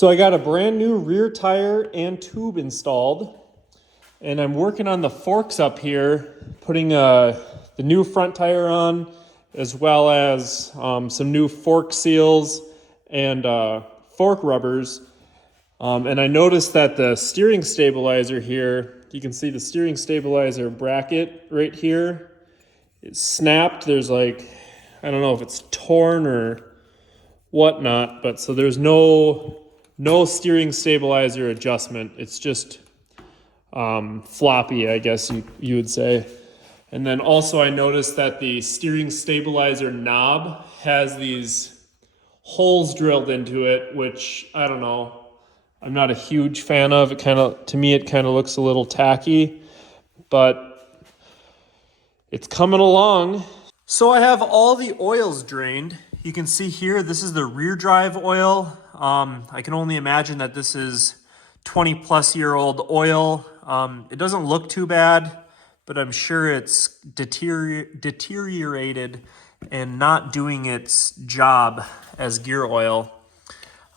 So I got a brand new rear tire and tube installed, and I'm working on the forks up here, putting the new front tire on, as well as some new fork seals and fork rubbers. And I noticed that the steering stabilizer here, you can see the steering stabilizer bracket right here, it's snapped. There's like, I don't know if it's torn or whatnot, but so there's no steering stabilizer adjustment. It's just floppy, I guess you would say. And then also I noticed that the steering stabilizer knob has these holes drilled into it, which I don't know, I'm not a huge fan of. To me it kind of looks a little tacky, but it's coming along. So I have all the oils drained. You can see here, this is the rear drive oil. I can only imagine that this is 20 plus year old oil. It doesn't look too bad, but I'm sure it's deteriorated and not doing its job as gear oil.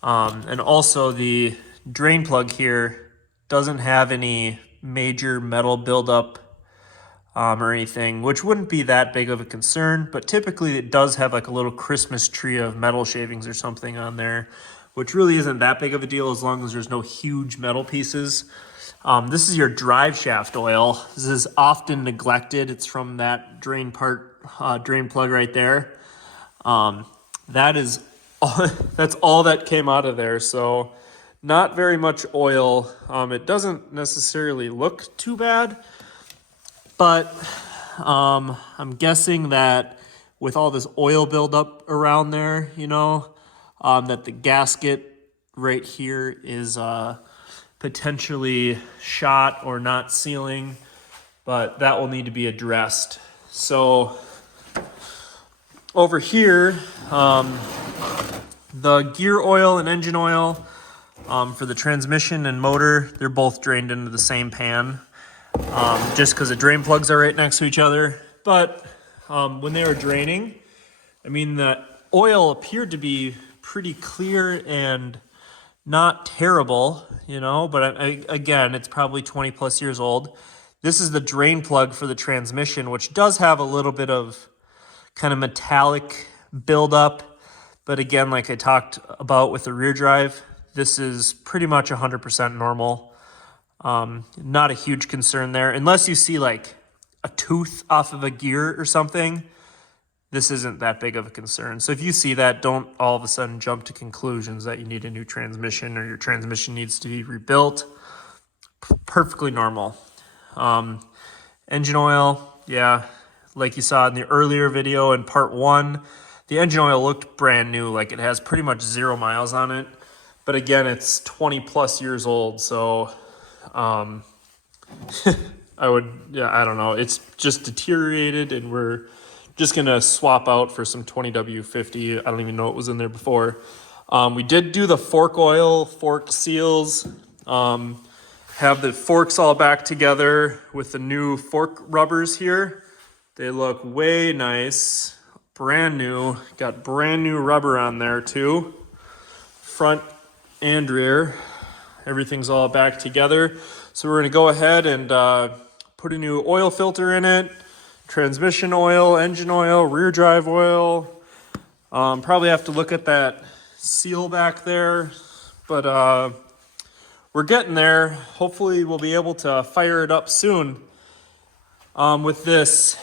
And also the drain plug here doesn't have any major metal buildup or anything, which wouldn't be that big of a concern, but typically it does have like a little Christmas tree of metal shavings or something on there, which really isn't that big of a deal as long as there's no huge metal pieces. This is your drive shaft oil. This is often neglected. It's from that drain plug right there. That's all that came out of there. So not very much oil. It doesn't necessarily look too bad, but I'm guessing that with all this oil buildup around there, that the gasket right here is potentially shot or not sealing, but that will need to be addressed. So over here, the gear oil and engine oil for the transmission and motor, they're both drained into the same pan, just because the drain plugs are right next to each other. But when they were draining, the oil appeared to be pretty clear and not terrible, but again, it's probably 20 plus years old. This is the drain plug for the transmission, which does have a little bit of kind of metallic buildup. But again, like I talked about with the rear drive, this is pretty much 100% normal. Not a huge concern there. Unless you see like a tooth off of a gear or something, this isn't that big of a concern. So if you see that, don't all of a sudden jump to conclusions that you need a new transmission or your transmission needs to be rebuilt. Perfectly normal. Engine oil, yeah, like you saw in the earlier video in part 1, the engine oil looked brand new, like it has pretty much 0 miles on it. But again, it's 20 plus years old, so I don't know. It's just deteriorated, and we're just gonna swap out for some 20W50. I don't even know what was in there before. We did do the fork oil, fork seals, have the forks all back together with the new fork rubbers here. They look way nice, brand new. Got brand new rubber on there too, front and rear. Everything's all back together. So we're gonna go ahead and put a new oil filter in it, transmission oil, engine oil, rear drive oil. Probably have to look at that seal back there, but we're getting there. Hopefully we'll be able to fire it up soon. With this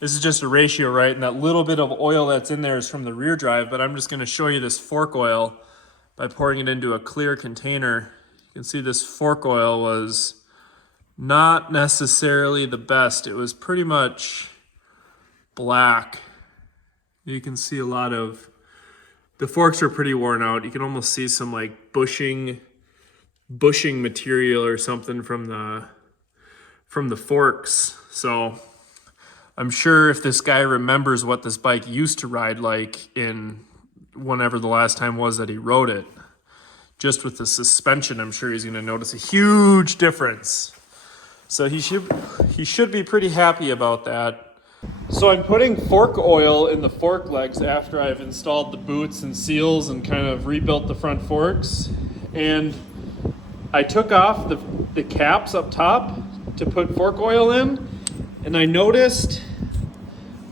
is just a ratio, right? And that little bit of oil that's in there is from the rear drive, but I'm just gonna show you this fork oil by pouring it into a clear container. You can see this fork oil was not necessarily the best. It was pretty much black. You can see a lot of, the forks are pretty worn out. You can almost see some like bushing material or something from the forks. So I'm sure if this guy remembers what this bike used to ride like in whenever the last time was that he rode it, just with the suspension, I'm sure he's gonna notice a huge difference. So he should be pretty happy about that. So I'm putting fork oil in the fork legs after I've installed the boots and seals and kind of rebuilt the front forks. and I took off the caps up top to put fork oil in, and I noticed,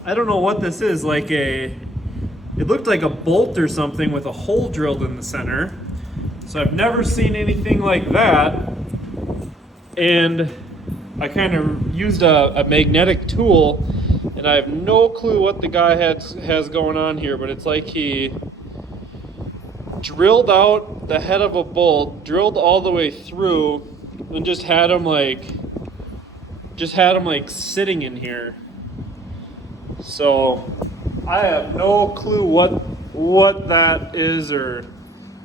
I don't know what this is, it looked like a bolt or something with a hole drilled in the center. So I've never seen anything like that. And I kind of used a magnetic tool, and I have no clue what the guy has going on here, but it's like he drilled out the head of a bolt, drilled all the way through, and just had him like sitting in here. So I have no clue what that is, or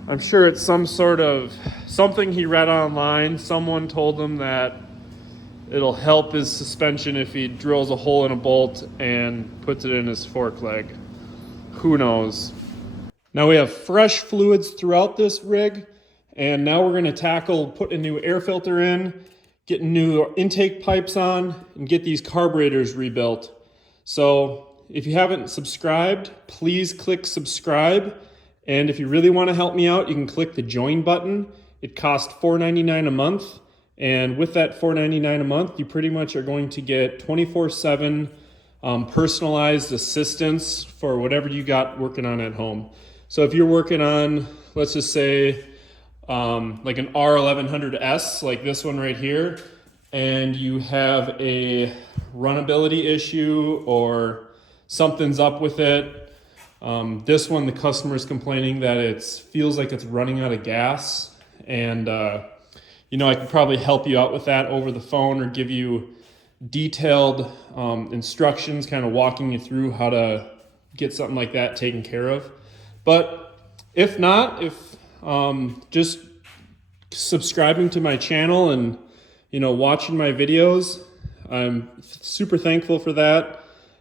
I'm sure it's some sort of something he read online. Someone told him that it'll help his suspension if he drills a hole in a bolt and puts it in his fork leg. Who knows? Now we have fresh fluids throughout this rig, and now we're going to tackle putting a new air filter in, getting new intake pipes on, and get these carburetors rebuilt. So if you haven't subscribed, please click subscribe. And if you really want to help me out, you can click the join button. It costs $4.99 a month. And with that $4.99 a month, you pretty much are going to get 24/7 personalized assistance for whatever you got working on at home. So if you're working on, let's just say, like an R1100S, like this one right here, and you have a runnability issue or something's up with it. This one, the customer is complaining that it feels like it's running out of gas, and I could probably help you out with that over the phone or give you detailed instructions, kind of walking you through how to get something like that taken care of. But if not, just subscribing to my channel and watching my videos, I'm super thankful for that.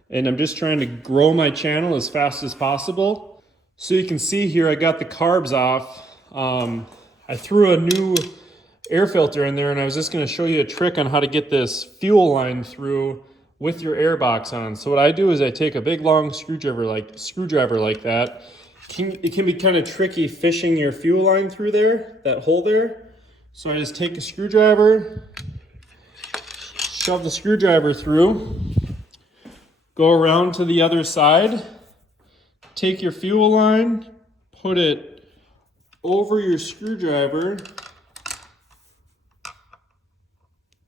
And I'm just trying to grow my channel as fast as possible. So you can see here, I got the carbs off. I threw a new air filter in there, and I was just going to show you a trick on how to get this fuel line through with your air box on. So what I do is I take a big long screwdriver like that. It can be kind of tricky fishing your fuel line through there, that hole there. So I just take a screwdriver, shove the screwdriver through, go around to the other side, take your fuel line, put it over your screwdriver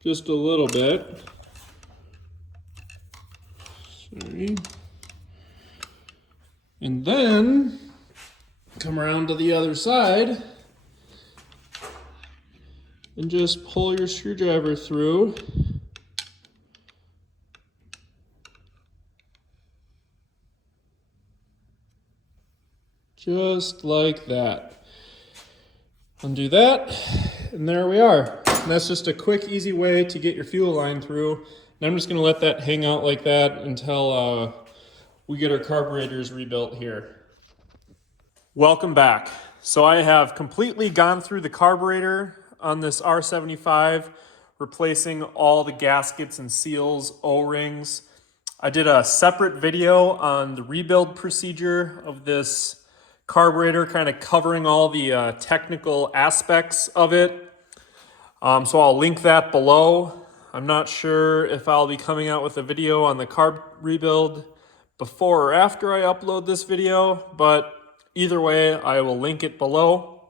just a little bit. Sorry. And then come around to the other side and just pull your screwdriver through. Just like that. Undo that, and there we are. And that's just a quick, easy way to get your fuel line through. And I'm just gonna let that hang out like that until we get our carburetors rebuilt here. Welcome back. So I have completely gone through the carburetor on this R75, replacing all the gaskets and seals, O-rings. I did a separate video on the rebuild procedure of this carburetor, kind of covering all the technical aspects of it. So I'll link that below. I'm not sure if I'll be coming out with a video on the carb rebuild before or after I upload this video, but either way, I will link it below.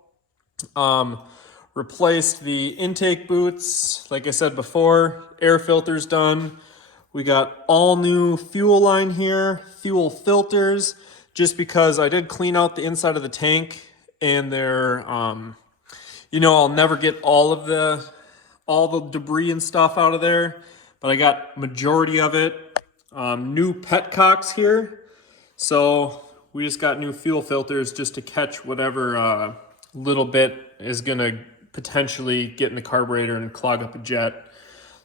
Replaced the intake boots, like I said before, air filters done. We got all new fuel line here, fuel filters, just because I did clean out the inside of the tank, and they're, I'll never get all the debris and stuff out of there, but I got majority of it. New petcocks here, so we just got new fuel filters just to catch whatever little bit is gonna potentially get in the carburetor and clog up a jet.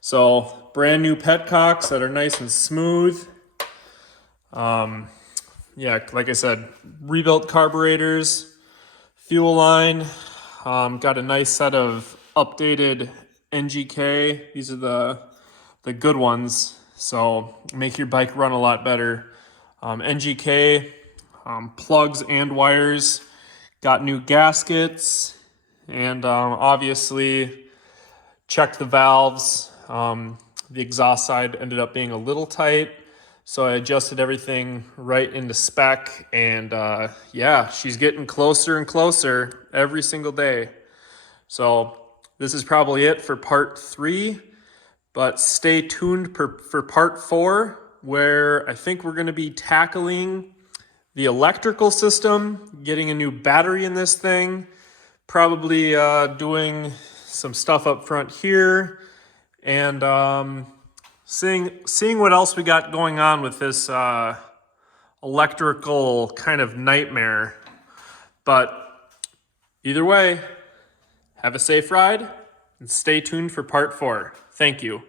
So brand new petcocks that are nice and smooth. Yeah, like I said, rebuilt carburetors, fuel line. Got a nice set of updated NGK. These are the good ones, so make your bike run a lot better. NGK, plugs and wires. Got new gaskets and obviously checked the valves. The exhaust side ended up being a little tight, so I adjusted everything right into spec, and yeah, she's getting closer and closer every single day. So this is probably it for part 3, but stay tuned for part 4, where I think we're going to be tackling the electrical system, getting a new battery in this thing, probably doing some stuff up front here, and seeing what else we got going on with this electrical kind of nightmare. But either way, have a safe ride and stay tuned for part 4. Thank you.